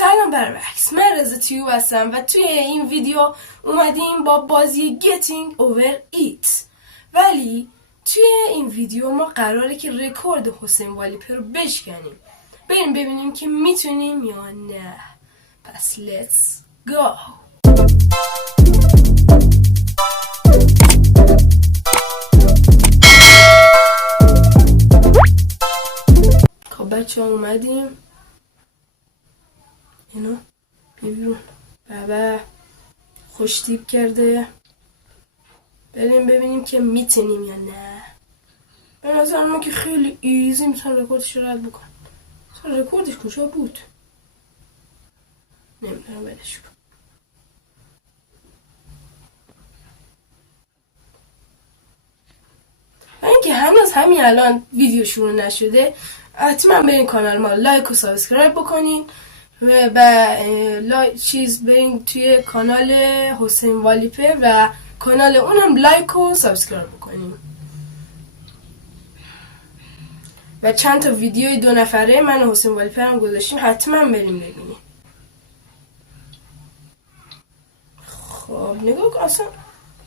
سلام برعکس، من رضا تیوب هستم و توی این ویدیو اومدیم با بازی Getting Over It. ولی توی این ویدیو ما قراره که رکورد حسین والیپر رو بشکنیم. بریم ببینیم که میتونیم یا نه. پس let's go. خب بچه ها اومدیم. اینو بیرون بابا خوش تیپ کرده. بریم ببینیم که میتونیم یا نه. به نظر من که خیلی ایزی میتونم رکوردش رو رد بکنم. رکوردش کجا بود؟ نمیدونم، بدش کن. و اینکه هنوز همین الان ویدیو شروع نشده، حتما برین کانال ما لایک و سابسکرایب بکنین و برین توی کانال حسین والیپر و کانال اونم لایک و سابسکرایب بکنین و چند تا ویدیوی 2 نفره من و حسین والیپر هم گذاشتیم، حتما بریم ببینین. خب نگاه کن، اصلا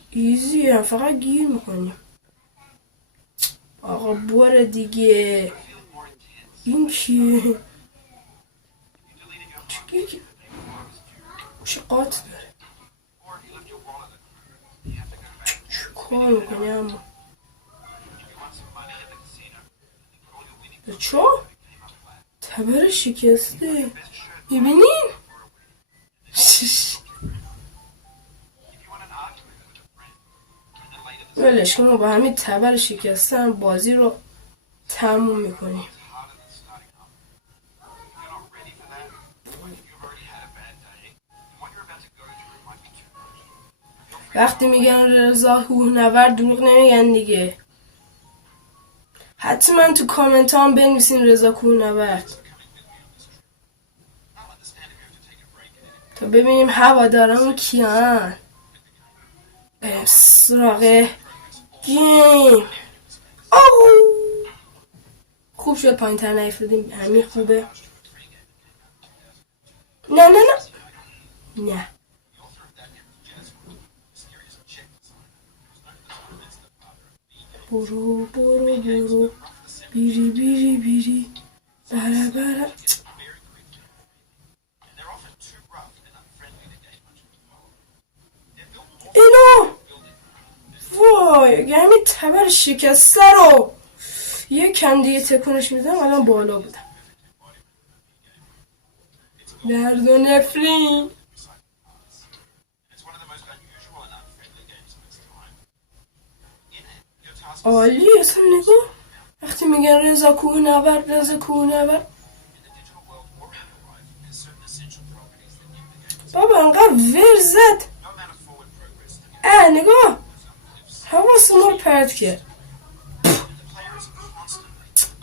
ایزی هم، فقط گیر میکنیم. آقا باره دیگه. این کیه؟ چه قاط داره؟ چه کار میکنی اما؟ چه؟ تبر شکسته. ببینین؟ ولش کن، ما با همین تبر شکسته هم بازی رو تموم میکنیم. وقتی میگن رضا کوهنورد دروغ نمیگن دیگه. حتما تو کامنت هم بنویسین رضا کوهنورد تا ببینیم هوادارمون کیان. بریم سراغ گیم. خوب شد پایین تر نیفتادیم، همین خوبه. نه نه نه نه. برو برو برو، بیری بیری بیری، بره بره. اینو وای، همین تبر شکسته رو یکم دیگه تکونش میدم الان بالا بودم. درد و نفرین. عالی، اصلا نگاه وقتی میگن رضا کوهنورد رضا کوهنورد، بابا انقدر ور زد. نگاه حواسم رو پرت کرد.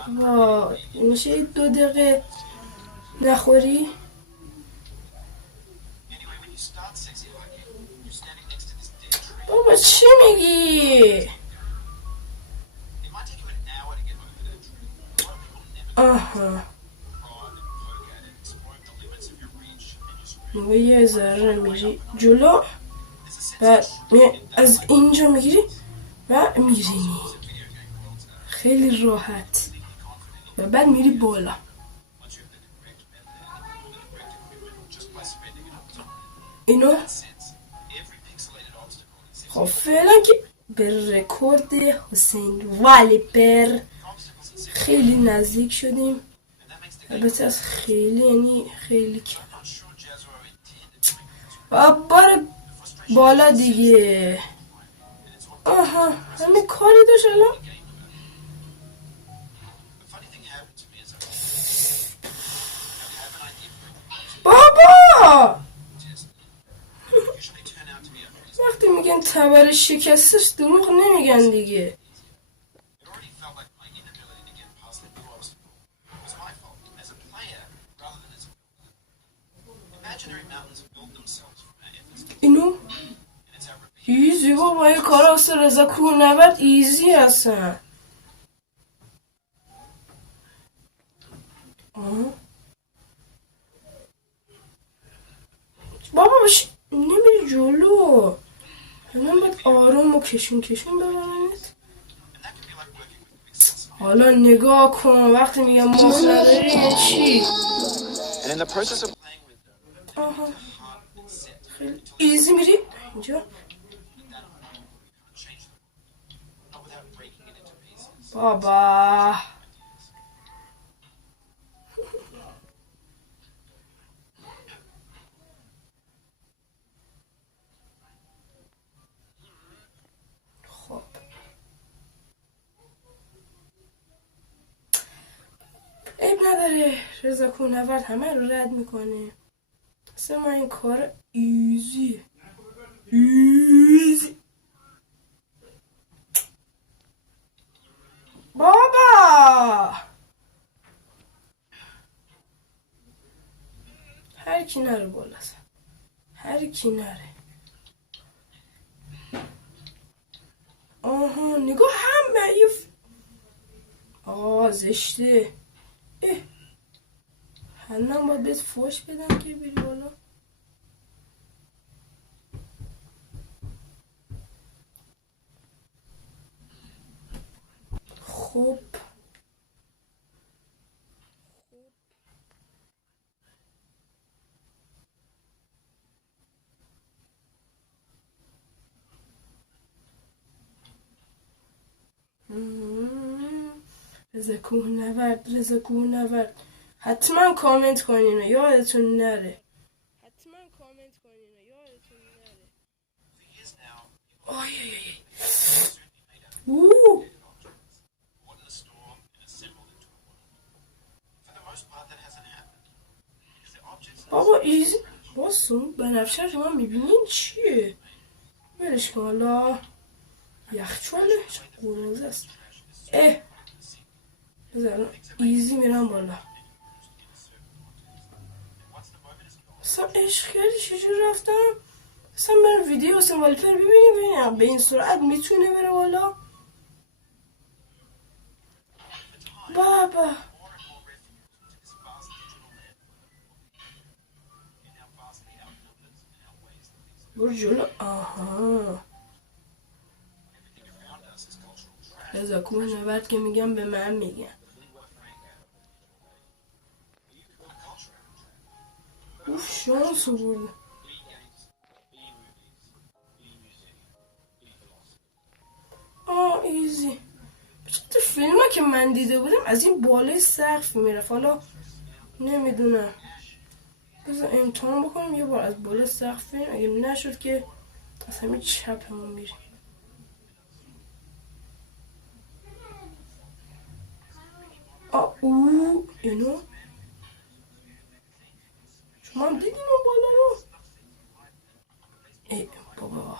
وای، میشه 2 دقیقه نخوری؟ بابا چی میگی؟ آها، و یه ذره میری جلو و از اینجا میگیری و میرینی خیلی راحت و بعد میری بالا. اینو خب فعلا که به رکورد حسین والیپر خیلی نزدیک شدیم. البته از خیلی یعنی خیلی کم. و بار بالا دیگه. آها، همین کاری داشت الان. بابا وقتی میگن تبر شکستش دروغ نمیگن دیگه. اینو ایزی بابا، یه کار هست رضا کوهنورد ایزی هستن. بابا نمیری جلو. الان باید آروم و کشون ببرنت. حالا نگاه کن وقتی میگم مخ نداری یه چی؟ آها خیلی ایزی میری اینجا. بابا خب عیب نداره. رضا کوهنورد همه رو رد میکنه. اصلا من این کار ایزی بابا هر کی نره بالا، هر کی نره. آها نگاه هم آه زشته. الان باید بهت فوش بدم که بری بالا. خب رضا کوهنورد حتما کامنت کنین و یادتون نره. آی بابا ایزی باسون بنفشه شما میبینین چیه؟ برش کن حالا یخچاله قرمز است. بذارم ایزی میرم بالا. اصلا عشق کردی چجور رفتم؟ اصلا برم ویدیو حسین والپر ببینیم به این سرعت میتونه بره بالا. بابا برو جلو. آها رضا کوهنورد که میگم به من میگن. اوف شانس برده. ایزی تو فیلم ها که من دیده بودم از این بالای سقف میرفت. حالا نمیدونم بذار امتحان بکنم یه بار از بالای سقف بریم. اگه نشد که از همین چپمون میریم. اینو شما هم دیدین اون بالا رو؟ بابا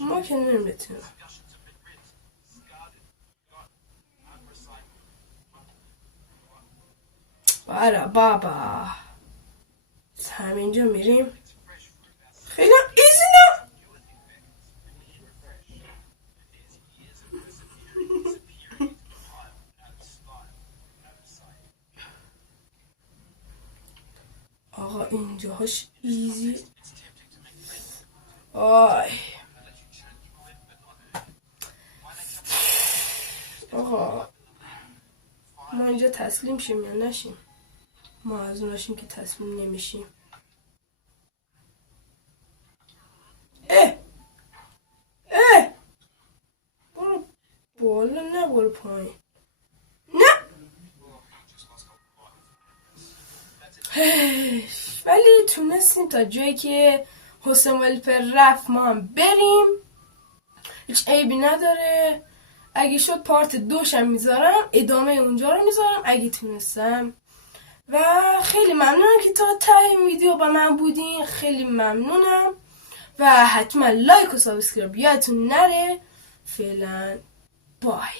ما که نمیتونم. باره بابا همینجا میریم. خیلی ایزی نه. آقا اینجاهاش ایزی. آقا ما اینجا تسلیم شیم یا نشیم؟ ما از اوناشیم که تسلیم نمیشیم. برو بالا نه برو پایین. نه ولی تونستیم تا جایی که حسین والپر رفت ما هم بریم. هیچ عیبی نداره. اگه شد پارت 2 میذارم، ادامه اونجا رو میذارم اگه تونستم. و خیلی ممنونم که تا ته این ویدیو با من بودین. خیلی ممنونم و حتما لایک و سابسکرایب یادتون نره. فعلا بای.